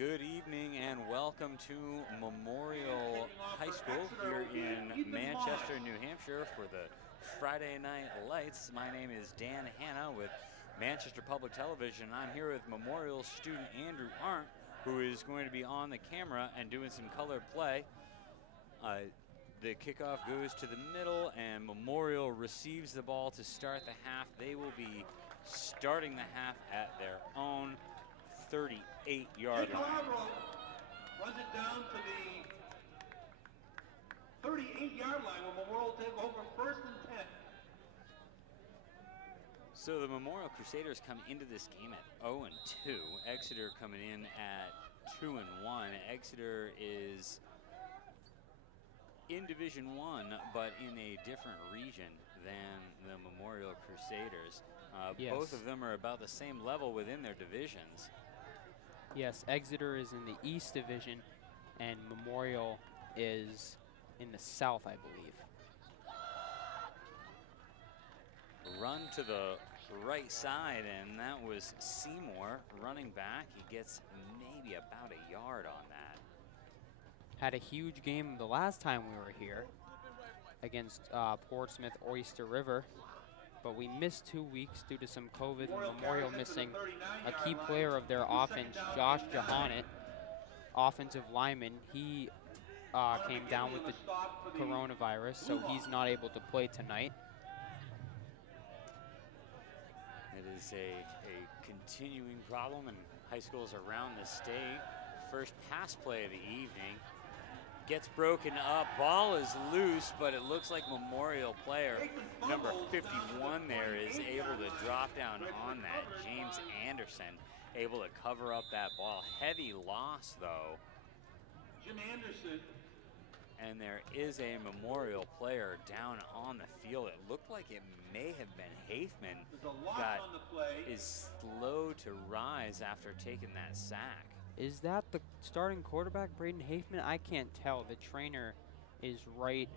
Good evening and welcome to Memorial High School here in Manchester, New Hampshire for the Friday Night Lights. My name is Dan Hanna with Manchester Public Television. I'm here with Memorial student Andrew Arndt, who is going to be on the camera and doing some color play. The kickoff goes to the middle and Memorial receives the ball to start the half. They will be starting the half at their own 38-yard line. Runs it down to the 38-yard line where Memorial take over 1st and 10. So the Memorial Crusaders come into this game at 0-2. Exeter coming in at 2-1. Exeter is in Division 1, but in a different region than the Memorial Crusaders. Yes. Both of them are about the same level within their divisions. Yes, Exeter is in the East Division, and Memorial is in the South, I believe. Run to the right side, and that was Seymour running back. He gets maybe about a yard on that. Had a huge game the last time we were here against Portsmouth Oyster River, but we missed 2 weeks due to some COVID and Memorial missing a key player of their offense, Josh Johannet, offensive lineman. He came down with the coronavirus, so he's not able to play tonight. It is a continuing problem in high schools around the state. First pass play of the evening. Gets broken up, ball is loose, but it looks like Memorial player number 51 there is able to drop down on that. James Anderson able to cover up that ball. Heavy loss though. Jim Anderson. And there is a Memorial player down on the field. It looked like it may have been Hafman. Is slow to rise after taking that sack. Is that the starting quarterback, Braden Hafman? I can't tell. The trainer is right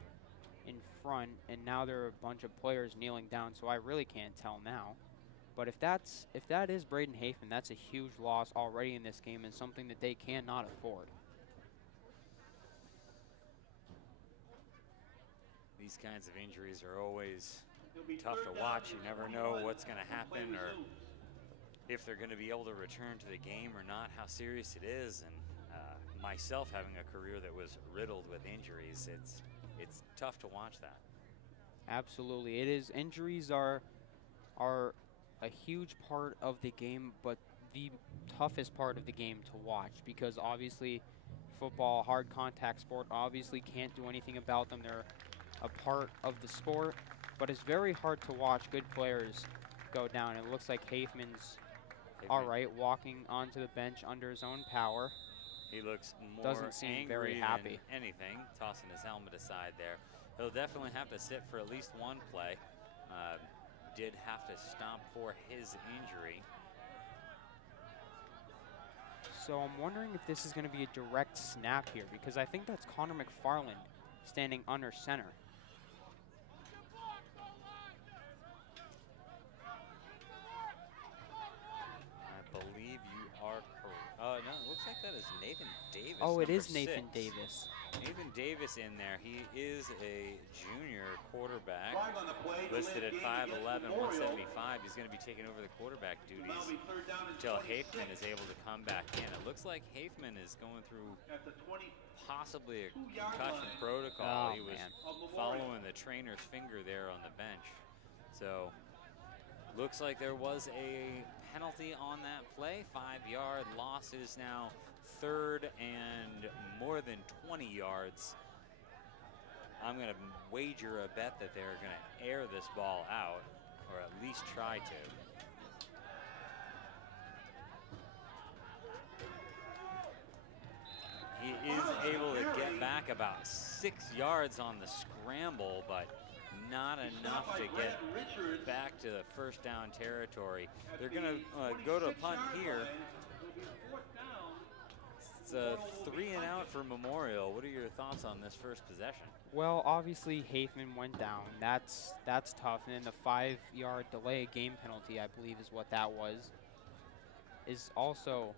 in front, and now there are a bunch of players kneeling down, so I really can't tell now. But if that is Braden Hafman, that's a huge loss already in this game and something that they cannot afford. These kinds of injuries are always tough to watch. You never know what's going to happen or if they're going to be able to return to the game or not, how serious it is. And myself having a career that was riddled with injuries, it's tough to watch that. Absolutely, it is. Injuries are a huge part of the game, but the toughest part of the game to watch, because obviously football, hard contact sport, obviously can't do anything about them. They're a part of the sport, but it's very hard to watch good players go down. It looks like Hafman's all right, walking onto the bench under his own power. He looks more doesn't seem very happy. Than anything, tossing his helmet aside there. He'll definitely have to sit for at least one play. Did have to stop for his injury. So I'm wondering if this is going to be a direct snap here, because I think that's Connor McFarland standing under center. Believe you are correct. No, it looks like that is Nathan Davis. Oh, it is 6. Nathan Davis. Nathan Davis in there. He is a junior quarterback, listed at 5'11", 175. He's going to be taking over the quarterback duties until Hafman is able to come back in. It looks like Hafman is going through possibly a concussion protocol. Oh, he was man. following the trainer's finger there on the bench. So looks like there was a penalty on that play. 5-yard loss. It is now 3rd and more than 20 yards. I'm going to wager a bet that they're going to air this ball out, or at least try to. He is able to get back about 6 yards on the scramble, but not enough to get back to the first down territory. They're going to go to a punt here. It's a 3-and-out for Memorial. What are your thoughts on this first possession? Well, obviously Hafman went down. That's tough. And then the 5-yard delay game penalty, I believe, is what that was, is also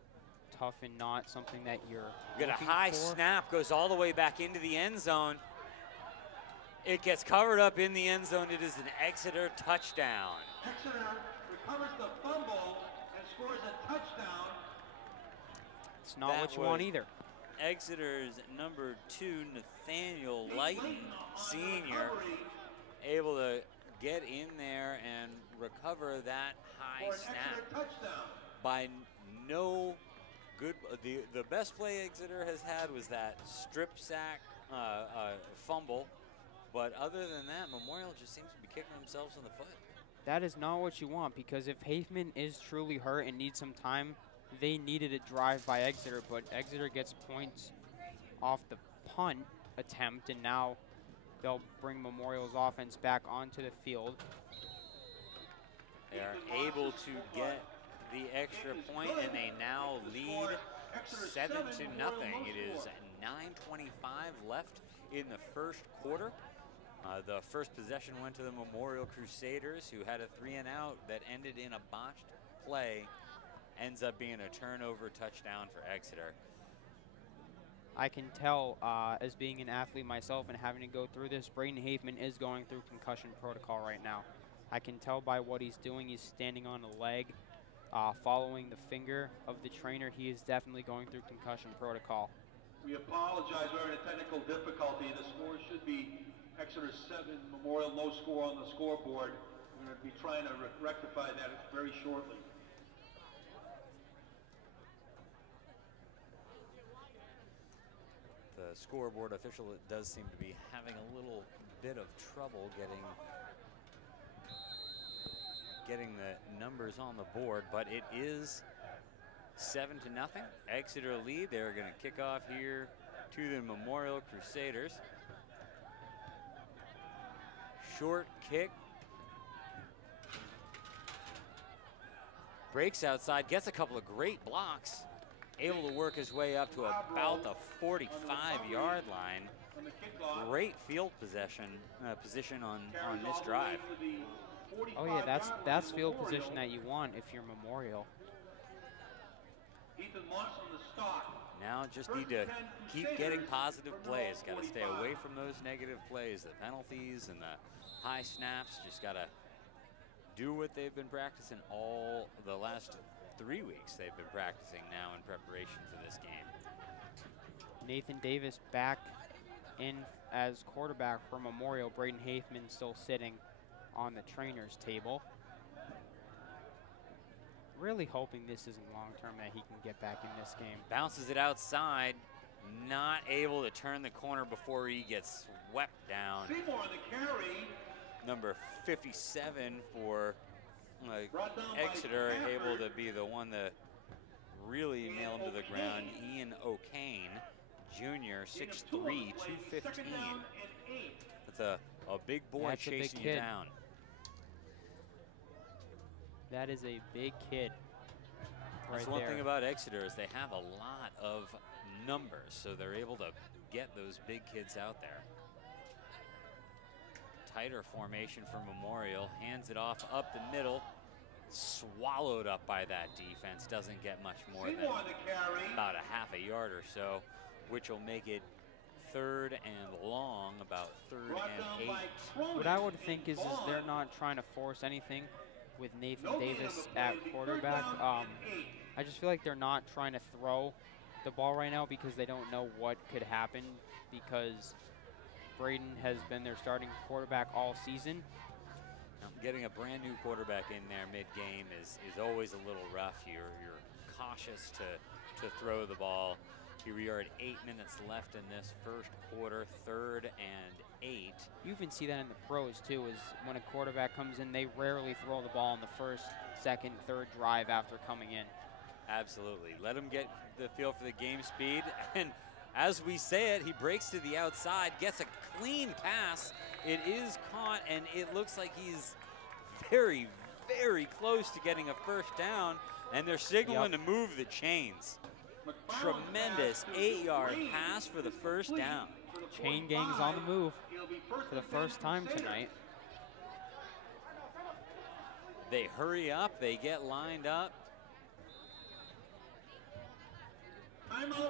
tough and not something that you're Got a looking high for. snap, goes all the way back into the end zone. It gets covered up in the end zone. It is an Exeter touchdown. Exeter recovers the fumble and scores a touchdown. It's not That what you want was either. Exeter's number 2, Nathaniel Lighton, senior, able to get in there and recover that high snap by no good. The best play Exeter has had was that strip sack fumble, but other than that, Memorial just seems to be kicking themselves in the foot. That is not what you want, because if Haithman is truly hurt and needs some time, they needed a drive by Exeter, but Exeter gets points off the punt attempt, and now they'll bring Memorial's offense back onto the field. They are able to get the extra point, and they now lead 7-0. It is 9:25 left in the first quarter. The first possession went to the Memorial Crusaders, who had a 3-and-out that ended in a botched play. Ends up being a turnover touchdown for Exeter. I can tell, as being an athlete myself and having to go through this, Braden Haithman is going through concussion protocol right now. I can tell by what he's doing. He's standing on a leg, following the finger of the trainer. He is definitely going through concussion protocol. We apologize, we're having a technical difficulty. The score should be Exeter 7, Memorial no score on the scoreboard. We're going to be trying to rectify that very shortly. The scoreboard official does seem to be having a little bit of trouble getting the numbers on the board, but it is 7-0. Exeter lead. They're going to kick off here to the Memorial Crusaders. Short kick. Breaks outside, gets a couple of great blocks. Able to work his way up to about the 45-yard line. Great field position on this drive. Oh yeah, that's field position that you want if you're Memorial. Now just need to keep getting positive plays. Got to stay away from those negative plays, the penalties and the high snaps. Just got to do what they've been practicing all the last 3 weeks. They've been practicing now in preparation for this game. Nathan Davis back in as quarterback for Memorial. Braden Haithman still sitting on the trainer's table. Really hoping this isn't long-term, that he can get back in this game. Bounces it outside, not able to turn the corner before he gets swept down. Seymour on the carry. Number 57 for Exeter, able to be the one to really nail him to the ground. Ian O'Kane, junior, 6'3", 215. That's a big boy. That's chasing a big you kid. down. That is a big kid right That's one there. thing about Exeter is they have a lot of numbers, so they're able to get those big kids out there. Tighter formation for Memorial, hands it off up the middle, swallowed up by that defense. Doesn't get much more than about a half a yard or so, which will make it 3rd and long, about 3rd and 8. What I would think is they're not trying to force anything with Nathan Davis at quarterback. I just feel like they're not trying to throw the ball right now because they don't know what could happen, because Braden has been their starting quarterback all season. Getting a brand new quarterback in there mid-game is always a little rough. You're cautious to throw the ball. Here we are at 8 minutes left in this first quarter, 3rd and 8. You even see that in the pros too, is when a quarterback comes in, they rarely throw the ball in the first, second, third drive after coming in. Absolutely. Let him get the feel for the game speed. And as we say it, he breaks to the outside, gets a clean pass. It is caught, and it looks like he's very, very close to getting a first down, and they're signaling to move the chains. Tremendous 8-yard pass for the first down. Chain gang's on the move for the first time tonight. They hurry up, they get lined up.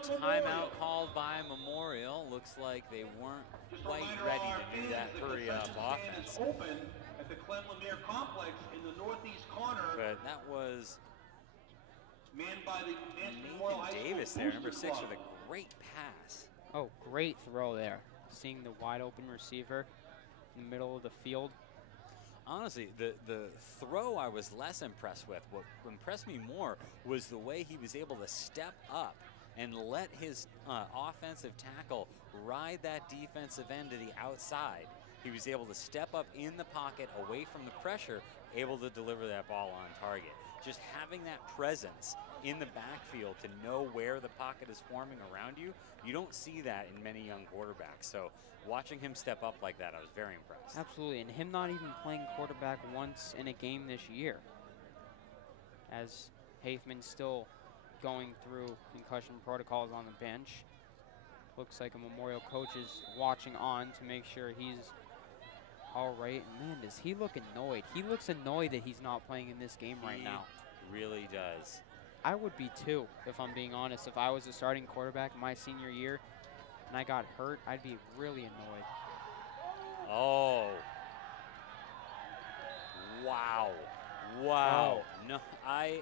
timeout called by Memorial. Looks like they weren't quite ready to do that hurry-up offense. Open at the Clem Lemire complex in the northeast corner. But that was manned by the Nathan Davis there, number 6, with a great pass. Oh, great throw there. Seeing the wide open receiver in the middle of the field. Honestly, the throw I was less impressed with. What impressed me more was the way he was able to step up and let his offensive tackle ride that defensive end to the outside. He was able to step up in the pocket away from the pressure, able to deliver that ball on target. Just having that presence in the backfield to know where the pocket is forming around you, you don't see that in many young quarterbacks. So watching him step up like that, I was very impressed. Absolutely, and him not even playing quarterback once in a game this year, as Haithman's still going through concussion protocols on the bench. Looks like a Memorial coach is watching on to make sure he's all right. And man, does he look annoyed. He looks annoyed that he's not playing in this game right now. He really does. I would be too, if I'm being honest. If I was a starting quarterback my senior year and I got hurt, I'd be really annoyed. Oh. Wow. Wow. No, I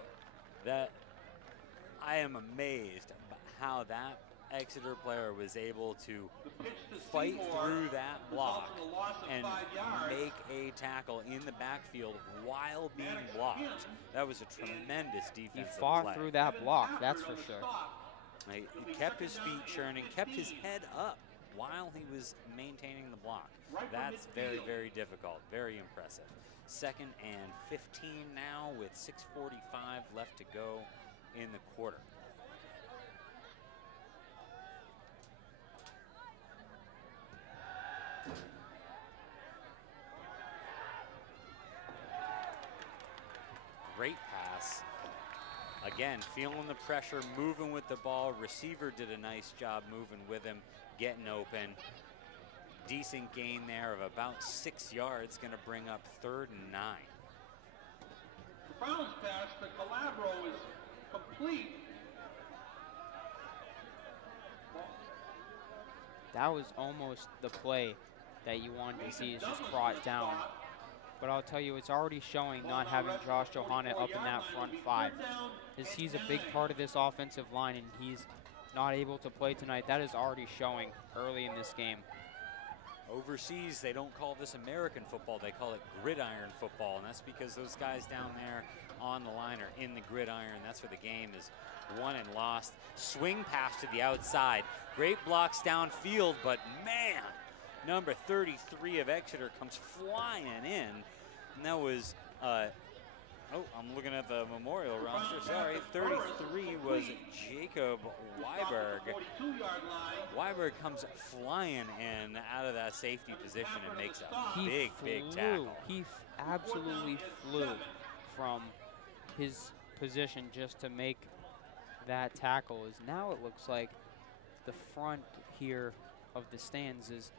am amazed by how that Exeter player was able to fight through that block and make a tackle in the backfield while being blocked. That was a tremendous defensive play. He fought through that block, that's for sure. He kept his feet churning, kept his head up while he was maintaining the block. That's very, very difficult, very impressive. 2nd and 15 now with 6:45 left to go in the quarter. Great pass. Again, feeling the pressure, moving with the ball. Receiver did a nice job moving with him, getting open. Decent gain there of about 6 yards, going to bring up 3rd and 9. The Browns pass to Calabro is complete. That was almost the play that you wanted to see, is just brought down. But I'll tell you, it's already showing not having Josh Johanna up in that front 5. As he's a big part of this offensive line and he's not able to play tonight. That is already showing early in this game. Overseas, they don't call this American football, they call it gridiron football, and that's because those guys down there on the line are in the gridiron. That's where the game is won and lost. Swing pass to the outside. Great blocks downfield, but man, number 33 of Exeter comes flying in. And that was, I'm looking at the Memorial roster, sorry. 33 was Jacob Weiberg. Weiberg comes flying in out of that safety position and makes a big tackle. He absolutely flew from his position just to make that tackle. Is now it looks like the front here of the stands is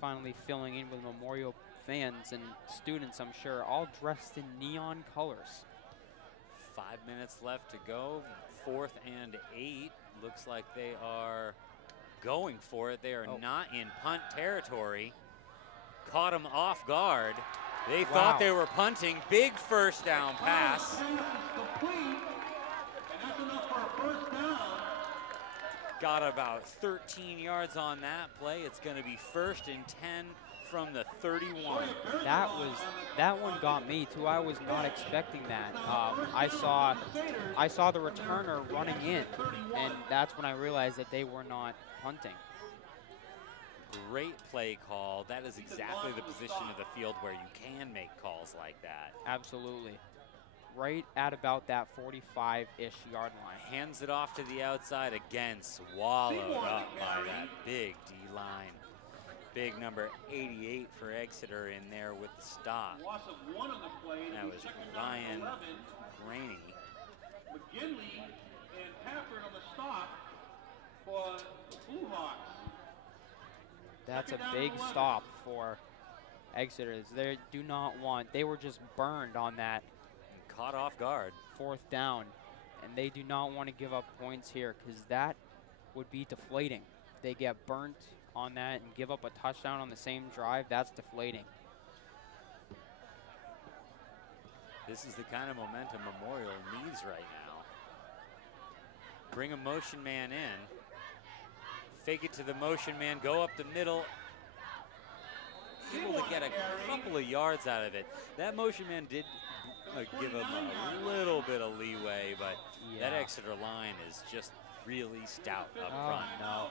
finally filling in with Memorial fans and students, I'm sure, all dressed in neon colors. 5 minutes left to go. 4th and 8. Looks like they are going for it. They are not in punt territory. Caught them off guard. They thought they were punting. Big first down pass. Got about 13 yards on that play. It's going to be 1st and 10 from the 31. That one got me too. I was not expecting that. I saw the returner running in, and that's when I realized that they were not punting. Great play call. That is exactly the position of the field where you can make calls like that. Absolutely. Right at about that 45-ish yard line. Hands it off to the outside again, swallowed up by that big D-line. Big number 88 for Exeter in there with the stop. That was Ryan Graney. McGinley and Pafford on the stop for the Blue Hawks. That's a big stop for Exeter. They do not want, they were just burned on that. Caught off guard. 4th down, and they do not want to give up points here because that would be deflating. They get burnt on that and give up a touchdown on the same drive. That's deflating. This is the kind of momentum Memorial needs right now. Bring a motion man in. Fake it to the motion man, go up the middle. Able to get a couple of yards out of it. That motion man did give him a little bit of leeway, but that Exeter line is just really stout up front. No.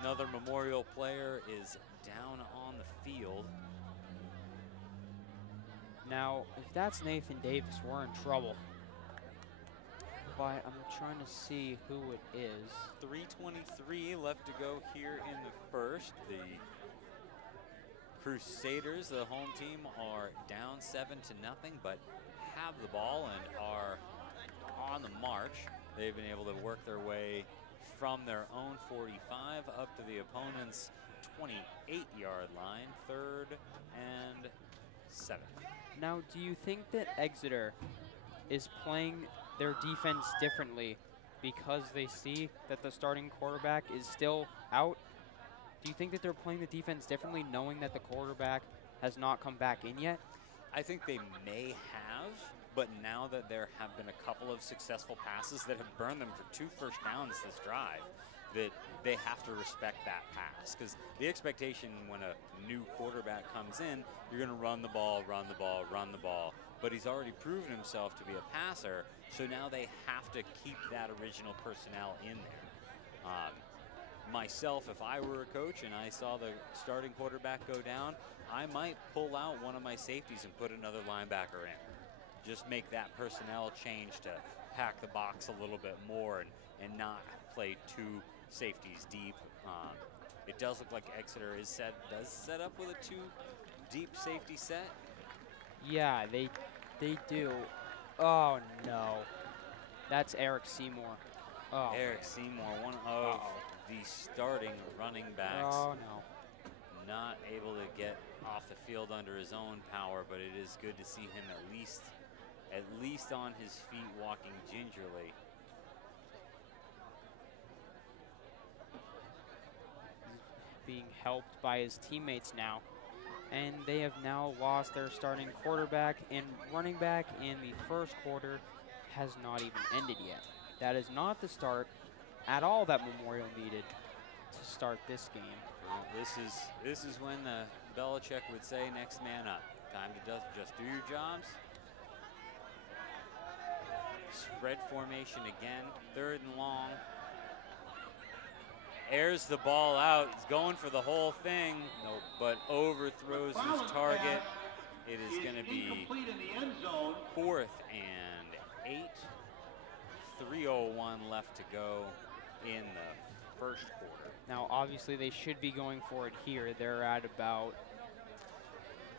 Another Memorial player is down on the field. Now, if that's Nathan Davis, we're in trouble. But I'm trying to see who it is. 3:23 left to go here in the first. The Crusaders, the home team, are down 7-0, but have the ball and are on the march. They've been able to work their way from their own 45 up to the opponent's 28-yard line, 3rd and 7. Now, do you think that Exeter is playing their defense differently because they see that the starting quarterback is still out? Do you think that they're playing the defense differently knowing that the quarterback has not come back in yet? I think they may have, but now that there have been a couple of successful passes that have burned them for 2 first downs this drive, that they have to respect that pass. Because the expectation when a new quarterback comes in, you're going to run the ball, run the ball, run the ball. But he's already proven himself to be a passer, so now they have to keep that original personnel in there. Myself, if I were a coach and I saw the starting quarterback go down, I might pull out one of my safeties and put another linebacker in. Just make that personnel change to pack the box a little bit more and not play 2 safeties deep. It does look like Exeter does set up with a 2 deep safety set. Yeah, they do. Oh no, that's Eric Seymour. Oh. Eric Seymour, one of the starting running backs. Oh no. Not able to get off the field under his own power, but it is good to see him at least on his feet walking gingerly. Being helped by his teammates now. And they have now lost their starting quarterback and running back in the first quarter has not even ended yet. That is not the start at all that Memorial needed to start this game. Well, this is when Belichick would say, next man up. Time to just do your jobs. Spread formation again, 3rd and long. Airs the ball out, he's going for the whole thing, but overthrows his target. It is going to be 4th and 8. 3:01 left to go in the first quarter. Now, obviously, they should be going for it here. They're at about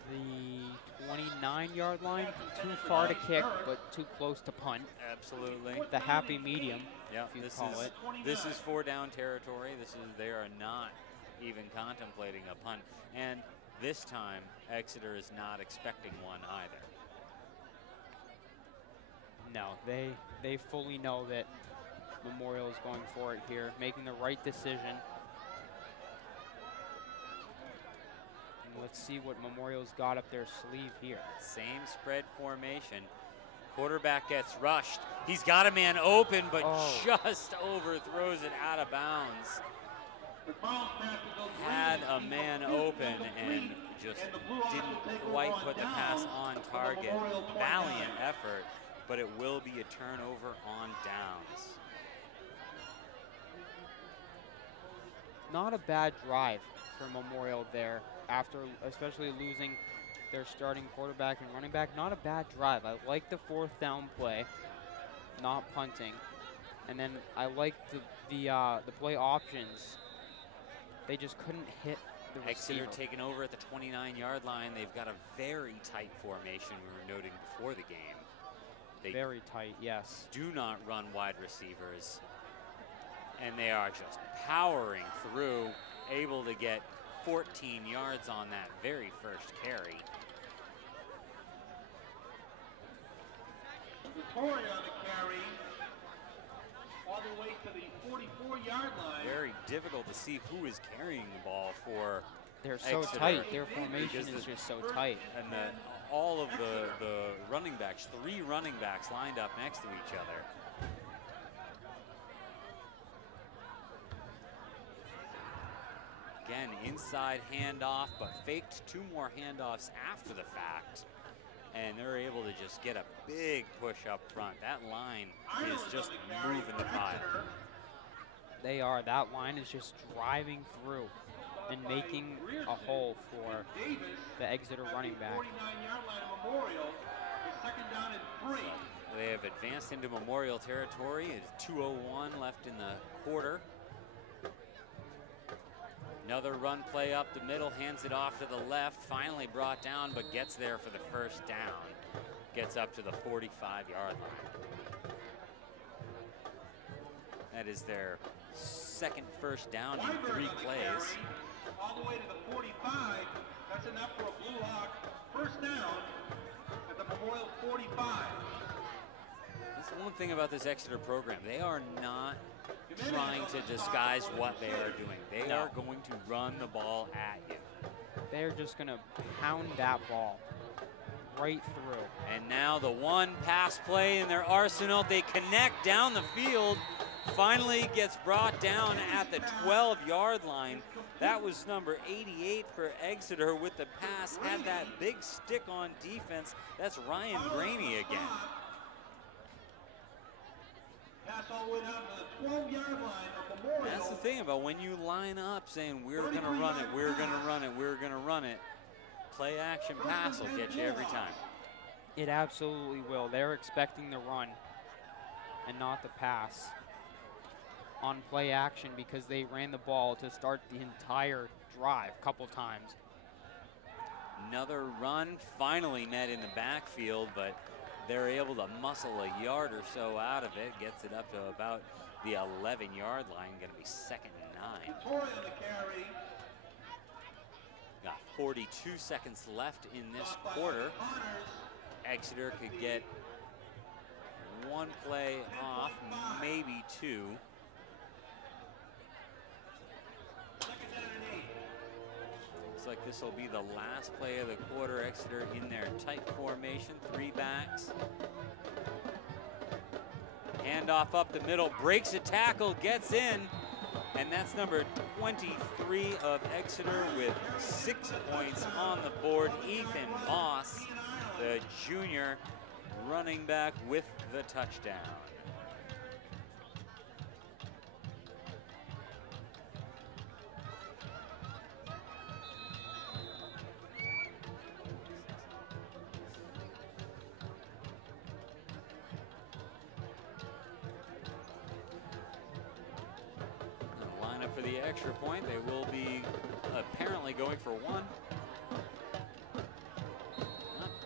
the 29-yard line. Too far to kick, but too close to punt. Absolutely. The happy medium, yeah, if you call it. This is 4-down territory. They are not even contemplating a punt. And this time, Exeter is not expecting one either. No, they fully know that Memorial is going for it here, making the right decision. And let's see what Memorial's got up their sleeve here. Same spread formation. Quarterback gets rushed. He's got a man open, but just overthrows it out of bounds. Had a man open and just didn't quite put the pass on target. Valiant effort, but it will be a turnover on downs. Not a bad drive for Memorial there, after especially losing their starting quarterback and running back. Not a bad drive. I like the 4th down play, not punting. And then I like the play options. They just couldn't hit the receiver. Exeter taking over at the 29-yard line. They've got a very tight formation we were noting before the game. They very tight, yes. Do not run wide receivers. And they are just powering through, able to get 14 yards on that very first carry. Victoria on the carry. all the way to the 44-yard line. Very difficult to see who is carrying the ball for They're so Exeter. tight. Their formation is just so tight. And all of the running backs, 3 running backs lined up next to each other. Again, inside handoff, but faked 2 more handoffs after the fact. And they're able to just get a big push up front. That line is just moving the pile. They are. That line is just driving through and making a hole for the Exeter running back. 49-yard line of Memorial. Second down and 3. They have advanced into Memorial territory. It's 2:01 left in the quarter. Another run play up the middle, hands it off to the left, finally brought down, but gets there for the first down. Gets up to the 45-yard line. That is their second first down in 3 plays. All the way to the 45. That's enough for a Blue Hawk first down at the Memorial 45. That's one thing about this Exeter program. They are not trying to disguise what they are doing. They are going to run the ball at you. They're just going to pound that ball right through. And now the one pass play in their arsenal. They connect down the field. Finally gets brought down at the 12-yard line. That was number 88 for Exeter with the pass. Had that big stick on defense. That's Ryan Graney again. Pass all the way down to the 12-yard line of Memorial. That's the thing about when you line up saying, we're going to run it, we're going to run it, we're going to run it. Play action pass will get you every time. It absolutely will. They're expecting the run and not the pass on play action because they ran the ball to start the entire drive a couple times. Another run finally met in the backfield, but they're able to muscle a yard or so out of it. Gets it up to about the 11-yard line. Going to be 2nd and 9. Got 42 seconds left in this quarter. Exeter could get 1 play off, maybe 2. Looks like this will be the last play of the quarter. Exeter in their tight formation, 3 backs. Handoff up the middle, breaks a tackle, gets in, and that's number 23 of Exeter with 6 points on the board. Ethan Moss, the junior running back, with the touchdown. For the extra point, they will be apparently going for 1.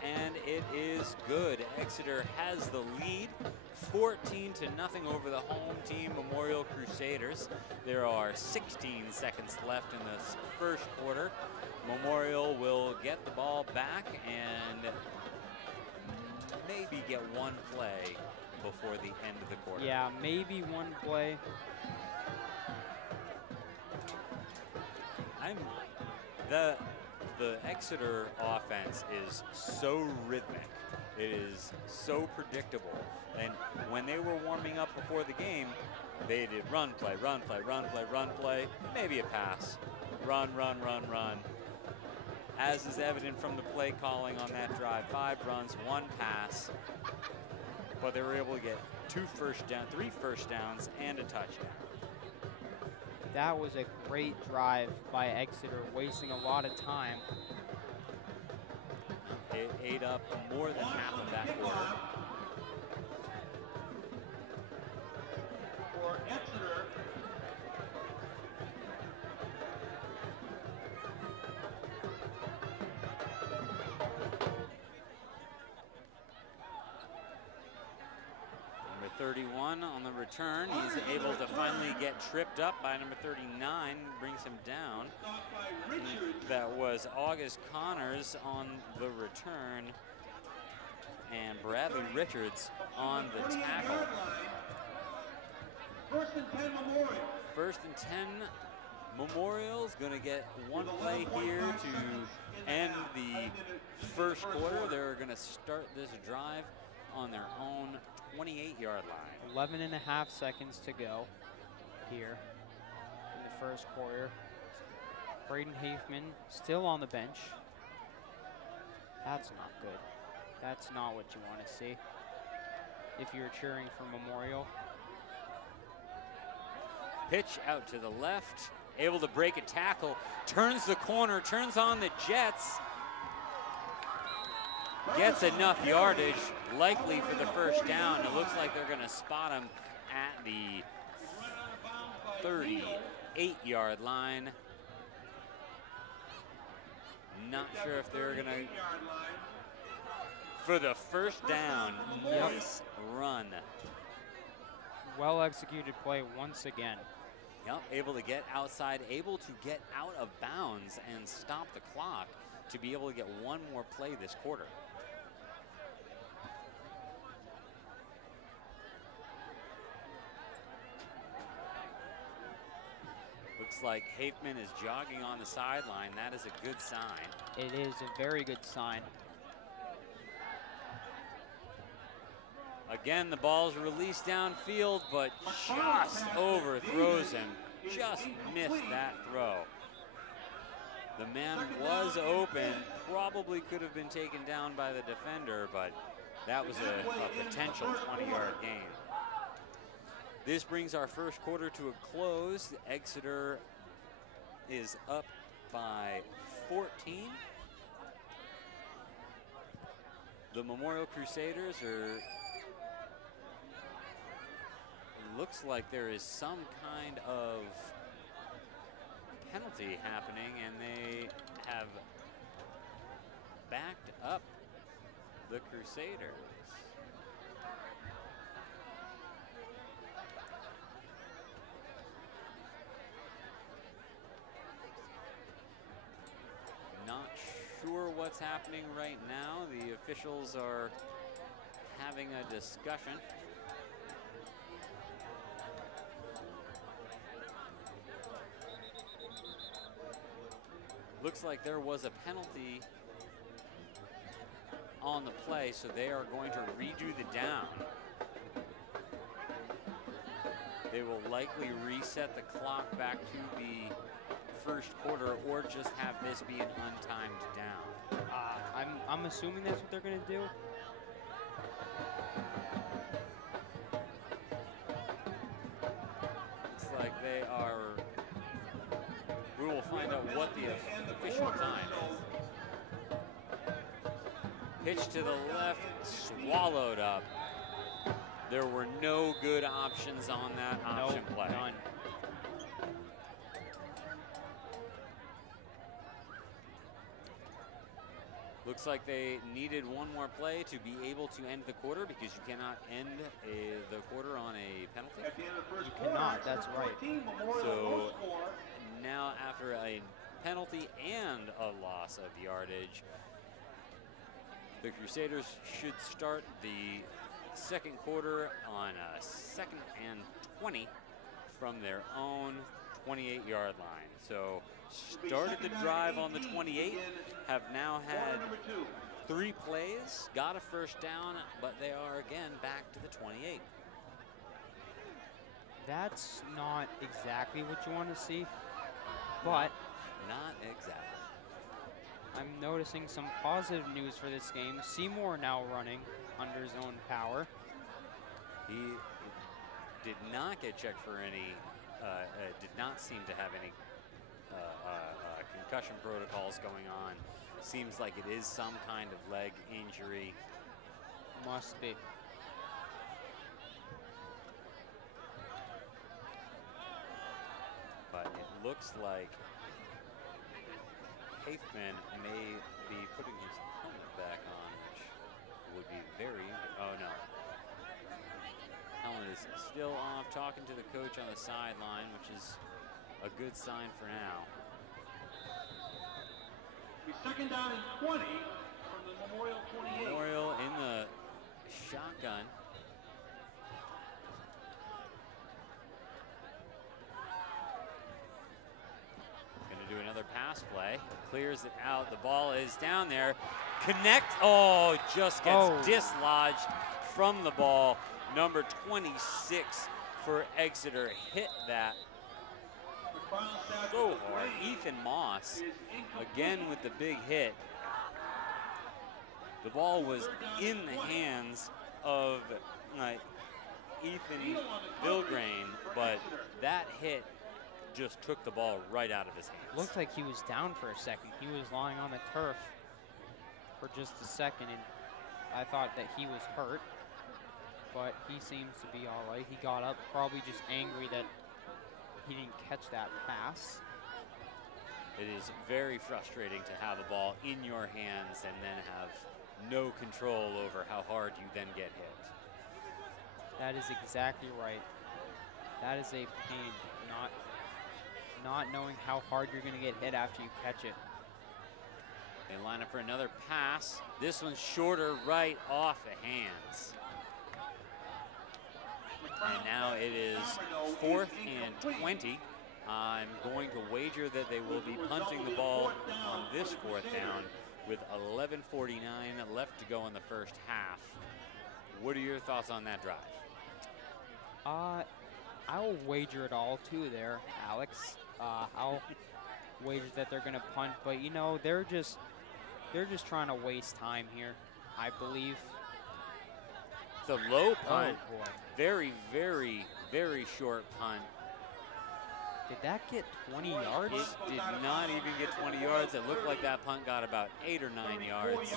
And it is good. Exeter has the lead, 14-0 over the home team, Memorial Crusaders. There are 16 seconds left in this first quarter. Memorial will get the ball back and maybe get 1 play before the end of the quarter. Yeah, maybe 1 play. The Exeter offense is so rhythmic. It is so predictable. And when they were warming up before the game, they did run, play, run, play, run, play, run, play, maybe a pass. Run, run, run, run. As is evident from the play calling on that drive, 5 runs, 1 pass. But they were able to get 3 first downs, and a touchdown. That was a great drive by Exeter, wasting a lot of time. It ate up more than half of that quarter. For Exeter, Number 31 on the return. He's able to finally get tripped up by number 39, brings him down. That was August Connors on the return and Bradley Richards on the tackle. First and 10 Memorial. First and 10 Memorial's going to get one play here to end the first quarter. They're going to start this drive on their own 28-yard line. 11 and a half seconds to go here in the first quarter. Braden Hafman still on the bench. That's not good. That's not what you want to see if you're cheering for Memorial. Pitch out to the left, able to break a tackle, turns the corner, turns on the Jets, gets enough yardage, likely for the first down. It looks like they're going to spot him at the 38-yard line. Not sure if they're going to, for the first down. Nice run. Well executed play once again. Yep, able to get outside, able to get out of bounds and stop the clock to be able to get one more play this quarter. Looks like Hafman is jogging on the sideline. That is a good sign. It is a very good sign. Again, the ball's released downfield, but just overthrows him. Just missed that throw. The man was open, probably could have been taken down by the defender, but that was a potential 20-yard gain. This brings our first quarter to a close. Exeter is up by 14. The Memorial Crusaders are, looks like there is some kind of penalty happening, and they have backed up the Crusaders. Not sure what's happening right now. The officials are having a discussion. Looks like there was a penalty on the play, so they are going to redo the down. They will likely reset the clock back to the first quarter, or just have this be an untimed down. I'm assuming that's what they're going to do. Looks like they are. We will find out what the official time is. Pitch to the left, swallowed up. There were no good options on that option play. None. Looks like they needed one more play to be able to end the quarter, because you cannot end the quarter on a penalty. At the end of the first You cannot, that's right. 14, Memorial So no score. now, after a penalty and a loss of yardage, the Crusaders should start the second quarter on a 2nd and 20 from their own 28-yard line. So started the drive on the 28, have now had 3 plays, got a first down, but they are again back to the 28. That's not exactly what you want to see, but Not exactly. I'm noticing some positive news for this game. Seymour now running under his own power. He did not get checked for any, did not seem to have any concussion protocols going on. Seems like it is some kind of leg injury. Must be. But it looks like Hafman may be putting his helmet back on, which would be very, oh no. Helmet is still off, talking to the coach on the sideline, which is a good sign for now. Be 2nd down and 20 from the Memorial 28. Memorial in the shotgun. pass play. Clears it out. The ball is down there. Connect. Oh, just gets dislodged from the ball. Number 26 for Exeter hit that so hard. Ethan Moss again with the big hit. The ball was in the hands of Ethan Vilgrain, but that hit just took the ball right out of his hands. Looked like he was down for a second. He was lying on the turf for just a second, and I thought that he was hurt, but he seems to be all right. He got up, probably just angry that he didn't catch that pass. It is very frustrating to have a ball in your hands and then have no control over how hard you then get hit. That is exactly right. That is a pain, not knowing how hard you're going to get hit after you catch it. They line up for another pass. This one's shorter, right off the hands. And now it is 4th and 20. I'm going to wager that they will be punting the ball on this 4th down with 11:49 left to go in the first half. What are your thoughts on that drive? I'll wager it all too there, Alex. I'll wager that they're gonna punt, but you know, they're just trying to waste time here, I believe. It's a low punt. Oh boy. Very, very, very short punt. Did that get 20 yards? It did not even get 20 yards. It looked like that punt got about 8 or 9 yards.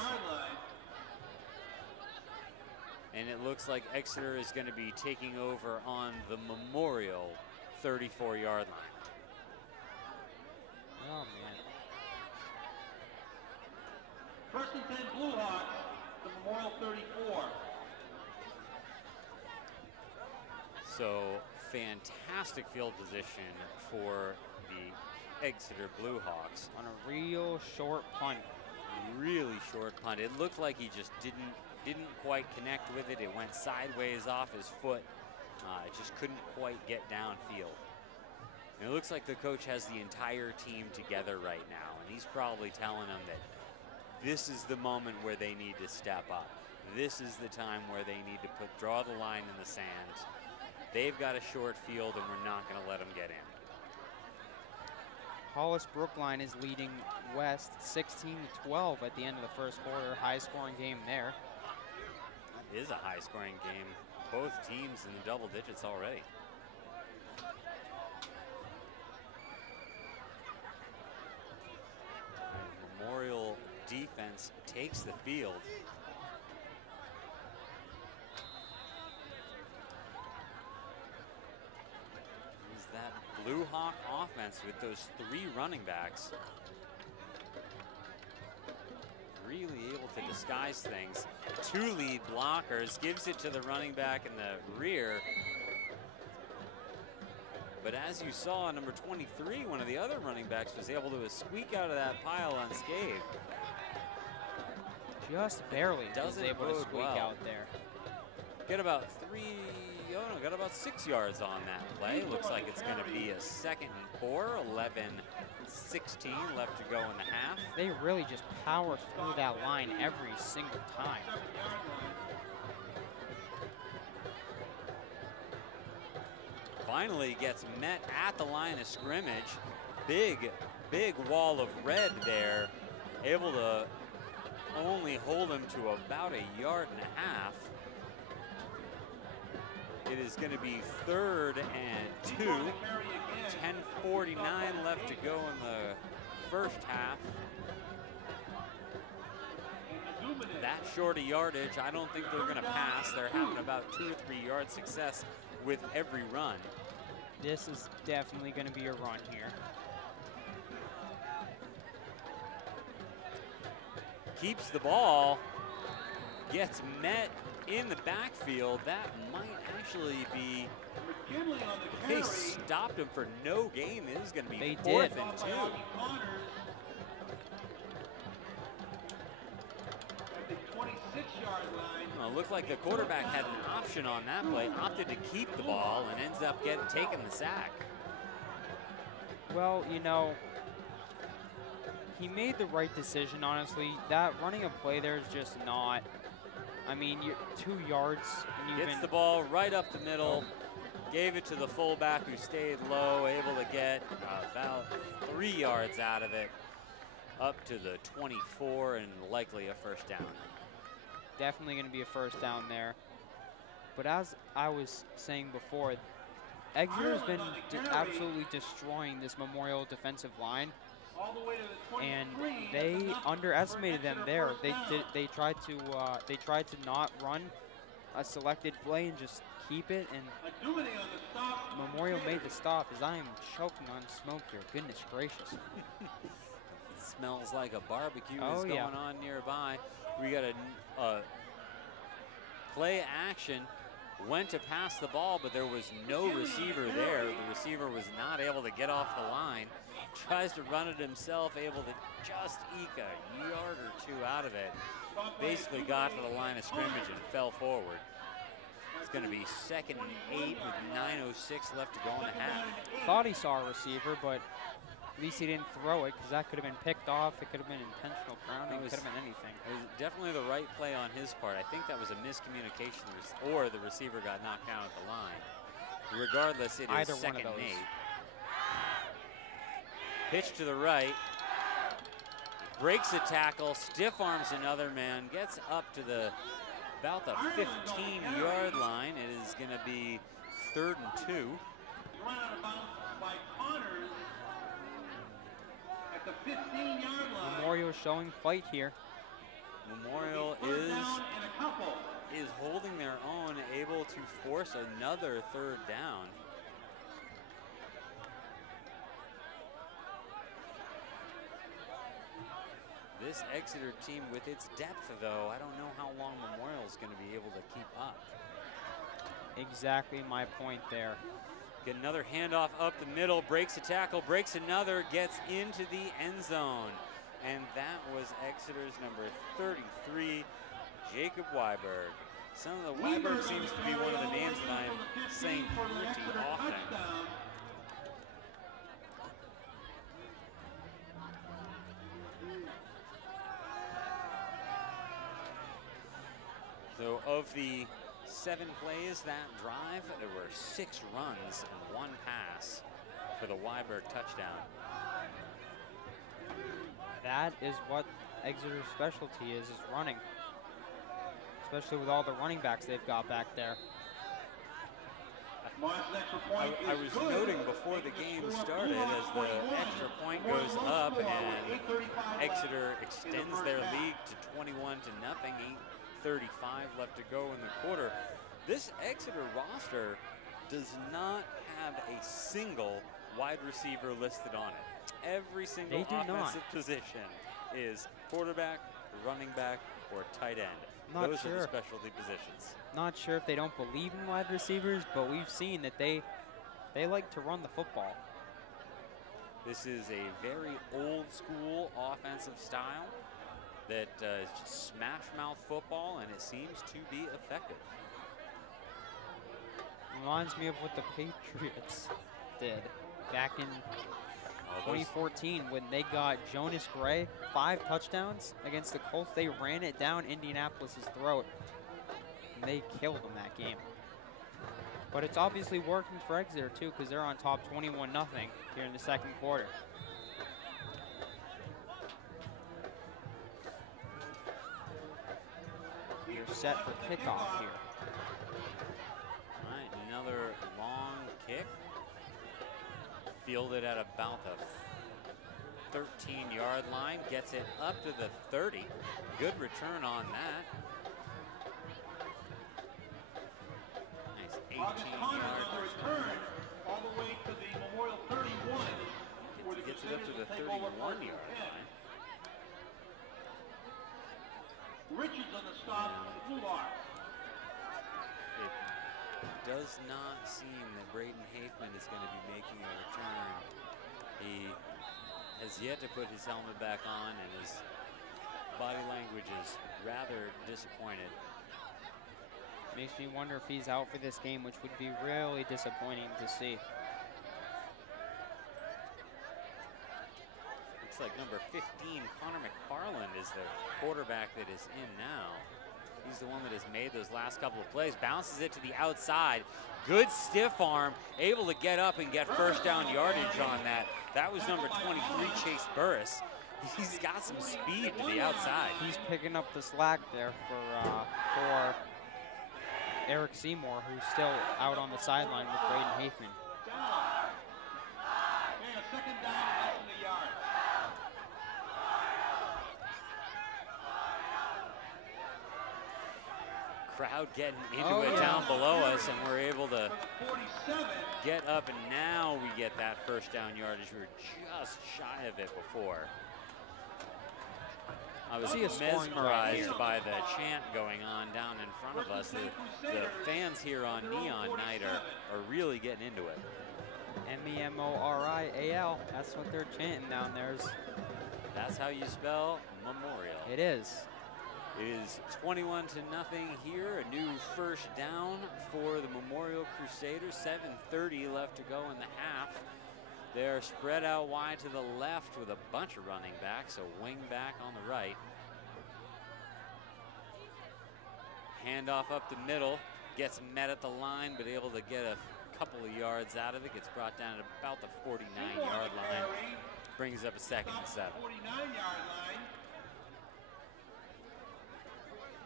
And it looks like Exeter is going to be taking over on the Memorial 34-yard line. Oh, man. 1st and 10 Blue Hawks, the Memorial 34. So fantastic field position for the Exeter Blue Hawks. On a real short punt. Really short punt. It looked like he just didn't quite connect with it. It went sideways off his foot. It just couldn't quite get downfield. And it looks like the coach has the entire team together right now, and he's probably telling them that this is the moment where they need to step up. This is the time where they need to draw the line in the sand. They've got a short field, and we're not going to let them get in. Hollis Brookline is leading West 16-12 at the end of the first quarter. High-scoring game there. It is a high-scoring game. Both teams in the double digits already. Memorial defense takes the field. Is that Blue Hawk offense with those 3 running backs really able to disguise things. 2 lead blockers, gives it to the running back in the rear. But as you saw, number 23, one of the other running backs, was able to squeak out of that pile unscathed. Just barely was able to squeak out there. Get about 6 yards on that play. Looks like it's going to be a 2nd and 4, 11:16 left to go in the half. They really just power through that line every single time. Finally gets met at the line of scrimmage. Big wall of red there. Able to only hold him to about 1.5 yards. It is going to be 3rd and 2. 10:49 left to go in the first half. That short a yardage, I don't think they're going to pass. They're having about 2 or 3 yard success with every run. This is definitely going to be a run here. Keeps the ball, gets met in the backfield. That might actually be, they stopped him for no gain. This is going to be 4th and 2. Well, it looked like the quarterback had an option on that play, opted to keep the ball, and ends up taking the sack. Well, you know, he made the right decision, honestly. That running a play there is just not. I mean, you're 2 yards. And Gets the ball right up the middle. Gave it to the fullback who stayed low, able to get about 3 yards out of it, up to the 24, and likely a first down. Definitely going to be a first down there. But as I was saying before, Exeter has been absolutely destroying this Memorial defensive line, and they underestimated them there. They tried to not run a selected play and just keep it, and Memorial made the stop. As I am choking on smoke here, goodness gracious. Smells like a barbecue is going on nearby. We got a play action. Went to pass the ball, but there was no receiver there. The receiver was not able to get off the line. Tries to run it himself, able to just eke a yard or 2 out of it. Basically got to the line of scrimmage and fell forward. It's going to be 2nd and 8 with 9:06 left to go in the half. Thought he saw a receiver, but at least he didn't throw it, because that could have been picked off. It could have been intentional grounding. It could have been anything. It was definitely the right play on his part. I think that was a miscommunication, or the receiver got knocked down at the line. Regardless, it is 2nd and 8. Pitch to the right. Breaks a tackle, stiff arms another man, gets up to about the 15-yard line. It is going to be 3rd and 2. At the 15-yard line. Memorial showing fight here. Memorial is holding their own, able to force another 3rd down. This Exeter team, with its depth, though, I don't know how long Memorial is going to be able to keep up. Exactly my point there. Get another handoff up the middle, breaks a tackle, breaks another, gets into the end zone. And that was Exeter's number 33, Jacob Weiberg. Son of the Weiberg seems to be one of the names that I'm saying pretty often. So of the 7 plays that drive, there were 6 runs and 1 pass for the Weiberg touchdown. That is what Exeter's specialty is running. Especially with all the running backs they've got back there. I was noting before the game started, as the extra point goes up and Exeter extends their lead to 21-0, 8:35 left to go in the quarter. This Exeter roster does not have a single wide receiver listed on it. Every single offensive position is quarterback, running back, or tight end. Those are the specialty positions. Not sure if they don't believe in wide receivers, but we've seen that they like to run the football. This is a very old school offensive style that is just smash mouth football, and it seems to be effective. Reminds me of what the Patriots did back in 2014 when they got Jonas Gray 5 touchdowns against the Colts. They ran it down Indianapolis's throat, and they killed them that game. But it's obviously working for Exeter too, because they're on top 21-0 here in the 2nd quarter. You're set for kickoff here. All right, another long kick. Fielded at about the 13-yard line, gets it up to the 30. Good return on that. Nice 18-yard return. All the way to the Memorial 31. Gets it up to the 31-yard line. Richards on the stop, blue bar. It does not seem that Braden Hafman is going to be making a return. He has yet to put his helmet back on, and his body language is rather disappointed. Makes me wonder if he's out for this game, which would be really disappointing to see. Looks looks like number 15, Connor McFarland, is the quarterback that is in now. He's the one that has made those last couple of plays. Bounces it to the outside. Good stiff arm, able to get up and get first down yardage on that. That was number 23, Chase Burris. He's got some speed to the outside. He's picking up the slack there for Eric Seymour, who's still out on the sideline with Braden Haithman. Second down, less than a yard. Crowd getting into it down below us, and we're able to get up, and now we get that first down yardage. We were just shy of it before. I was mesmerized by the chant going on down in front of us. The fans here on Neon Night are really getting into it. MEMORIAL, that's what they're chanting down there. That's how you spell Memorial. It is. It is 21-0 here. A new first down for the Memorial Crusaders. 7:30 left to go in the half. They're spread out wide to the left with a bunch of running backs, a wing back on the right. Handoff up the middle, gets met at the line, but able to get a couple of yards out of it. Gets brought down at about the 49-yard line. Brings up a 2nd and 7. 49-yard line.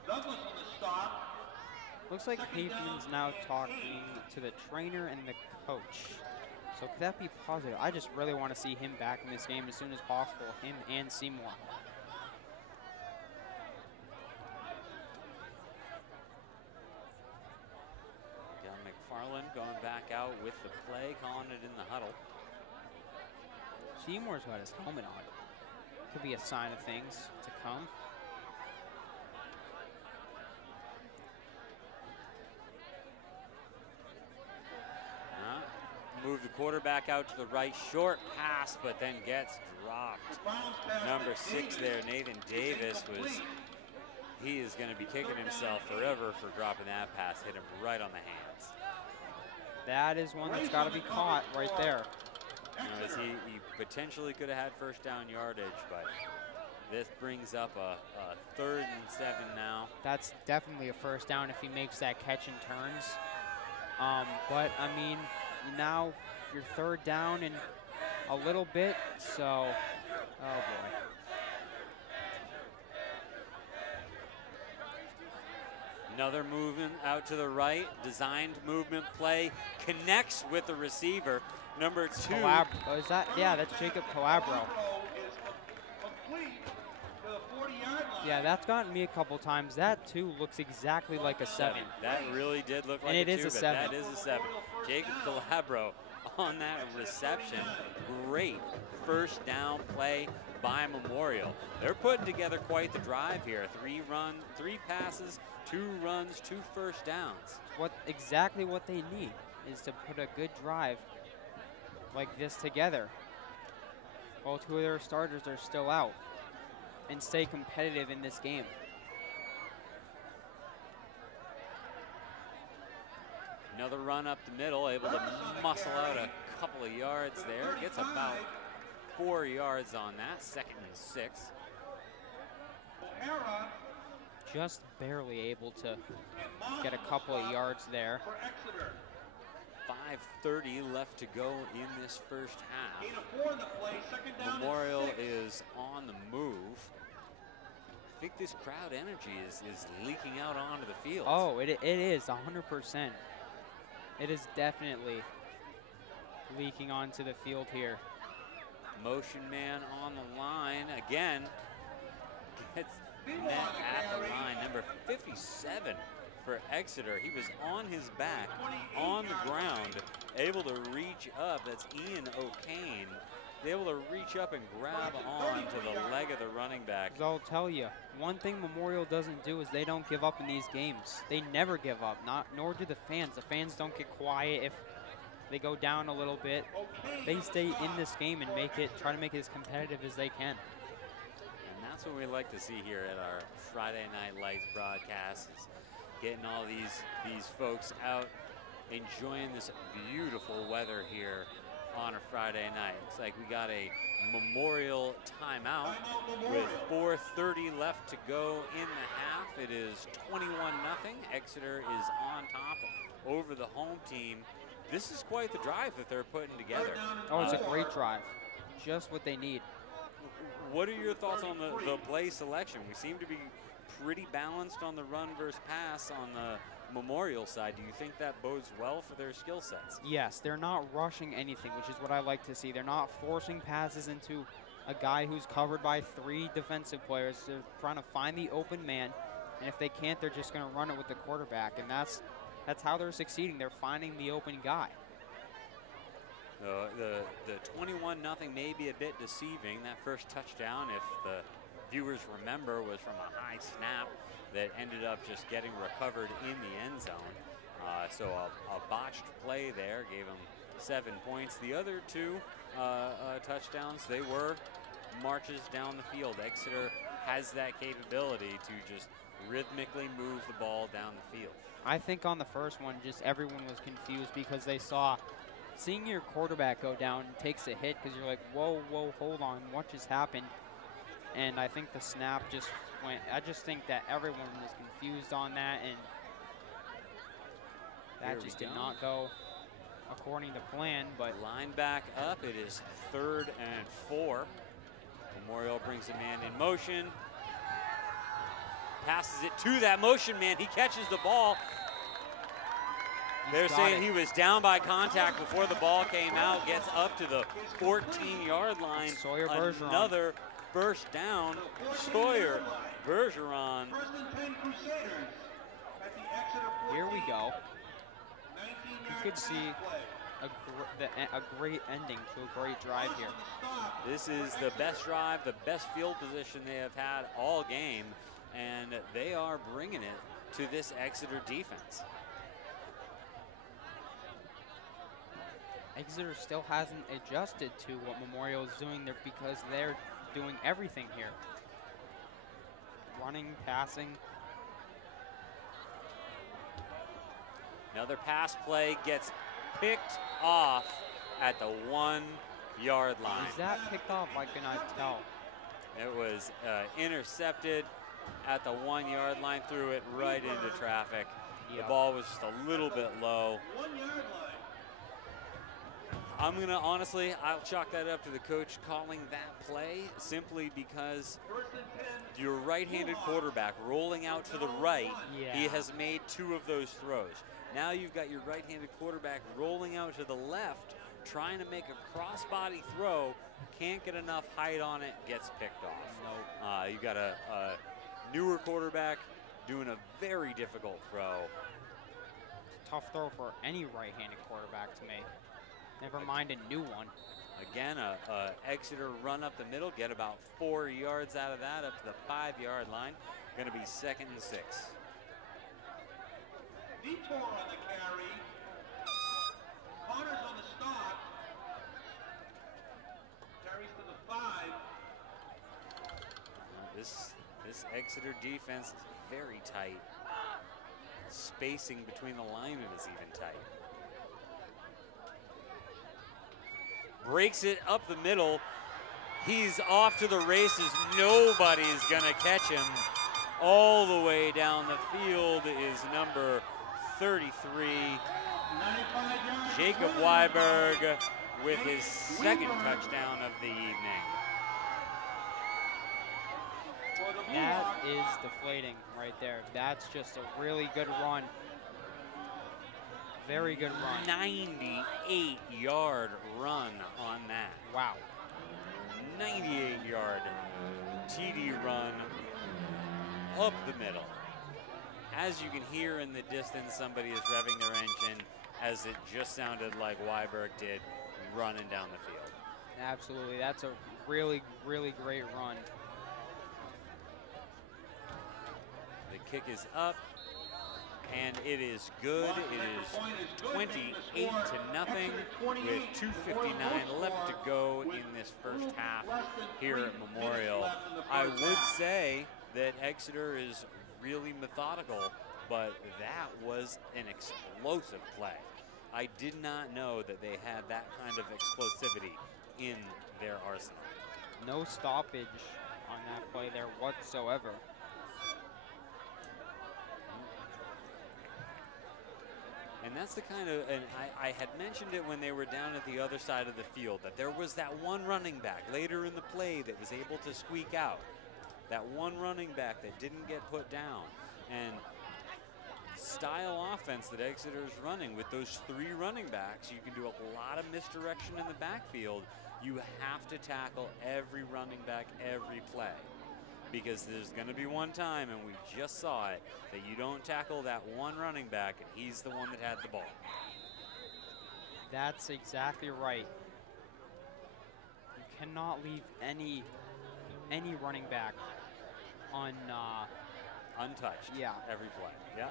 Douglas on the stop. Looks like Haithman's now talking to the trainer and the coach. So could that be positive? I just really want to see him back in this game as soon as possible, him and Seymour. Got McFarland going back out with the play, calling it in the huddle. Seymour's got his helmet on. Could be a sign of things to come. Move the quarterback out to the right, short pass, but then gets dropped. Number 6 there, Nathan Davis, he is going to be kicking himself forever for dropping that pass. Hit him right on the hands. That is one that's got to be caught right there. He potentially could have had first down yardage, but this brings up a 3rd and 7 now. That's definitely a first down if he makes that catch and turns. But I mean, now you're 3rd down and a little bit, so, oh boy. Another movement out to the right, designed movement play, connects with the receiver. Number 2. Oh, is that, yeah, that's Jacob Calabro. Yeah, that's gotten me a couple times. That too looks exactly like a 7. That really did look like and a 2, it is a 7. That is a 7. Jacob Calabro on that reception. Great first down play by Memorial. They're putting together quite the drive here. 3 passes, 2 runs, 2 first downs. Exactly what they need is to put a good drive like this together. While 2 of their starters are still out, and stay competitive in this game. Another run up the middle, able to muscle out a couple of yards there. Gets about 4 yards on that, 2nd and 6. Just barely able to get a couple of yards there. 5:30 left to go in this first half. Memorial is on the move. I think this crowd energy is leaking out onto the field. Oh, it is 100%. It is definitely leaking onto the field here. Motion man on the line again. Gets met at the line. Number 57 for Exeter. He was on his back, on the ground, able to reach up. That's Ian O'Kane. Able to reach up and grab on to the leg of the running back. I'll tell you, one thing Memorial doesn't do is they don't give up in these games. They never give up, nor do the fans. The fans don't get quiet if they go down a little bit. They stay in this game and try to make it as competitive as they can. And that's what we like to see here at our Friday Night Lights broadcast, is getting all these folks out, enjoying this beautiful weather here on a Friday night. Looks like we got a Memorial timeout with 4:30 left to go in the half. It is 21-0. Exeter is on top over the home team. This is quite the drive that they're putting together. Oh, it's a great drive. Just what they need. What are your thoughts on the play selection? We seem to be pretty balanced on the run versus pass on the Memorial side. Do you think that bodes well for their skill sets? Yes, they're not rushing anything, which is what I like to see. They're not forcing passes into a guy who's covered by 3 defensive players. They're trying to find the open man, and if they can't, they're just going to run it with the quarterback, and that's how they're succeeding. They're finding the open guy. The 21-0 may be a bit deceiving. That first touchdown, if the viewers remember, was from a high snap that ended up just getting recovered in the end zone. So a botched play there gave them 7 points. The other 2 touchdowns, they were marches down the field. Exeter has that capability to just rhythmically move the ball down the field. I think on the first one, just everyone was confused because they seeing your quarterback go down takes a hit because you're like, whoa, hold on, what just happened? And I think the snap just went. I just think that everyone was confused on that, and that just did not go according to plan. But line back up. It is 3rd and 4. Memorial brings a man in motion. Passes it to that motion man. He catches the ball. They're saying he was down by contact before the ball came out. Gets up to the 14-yard line. Sawyer Bergeron. Another first down. Sawyer Bergeron. Here we go. You could see a great ending to a great drive here. This is the best drive, the best field position they have had all game, and they are bringing it to this Exeter defense. Exeter still hasn't adjusted to what Memorial is doing there because they're doing everything here. Running, passing. Another pass play gets picked off at the 1-yard line. Is that picked off? I cannot tell. It was intercepted at the 1-yard line, threw it right into traffic. Yep. The ball was just a little bit low. 1-yard line. I'm gonna honestly, I'll chalk that up to the coach calling that play simply because your right-handed quarterback rolling out to the right, he has made 2 of those throws. Now you've got your right-handed quarterback rolling out to the left, trying to make a cross-body throw, can't get enough height on it, gets picked off. You've got a newer quarterback doing a very difficult throw. Tough throw for any right-handed quarterback to make. Never mind a new one. Again, a Exeter run up the middle, get about 4 yards out of that, up to the 5-yard line. Going to be 2nd and 6. Detour on the carry. Connors on the stop. Carries to the 5. This Exeter defense is very tight. Spacing between the linemen is even tight. Breaks it up the middle. He's off to the races. Nobody's gonna catch him. All the way down the field is number 33, Jacob Weiberg, with his 2nd touchdown of the evening. That is deflating right there. That's just a really good run. Very good run. 98-yard run on that. Wow. 98-yard TD run up the middle. As you can hear in the distance, somebody is revving their engine, as it just sounded like Weiberg did running down the field. Absolutely. That's a really, really great run. The kick is up. And it is good. It is 28-0 with 2:59 left to go in this first half here at Memorial. I would say that Exeter is really methodical, but that was an explosive play. I did not know that they had that kind of explosivity in their arsenal. No stoppage on that play there whatsoever. And that's the kind of, and I had mentioned it when they were down at the other side of the field, that there was that one running back later in the play that was able to squeak out. That one running back that didn't get put down. And style offense that Exeter is running with those 3 running backs, you can do a lot of misdirection in the backfield. You have to tackle every running back every play, because there's going to be one time, and we just saw it, that you don't tackle that one running back and he's the one that had the ball. That's exactly right. You cannot leave any running back untouched. Yeah. Every play. Yeah.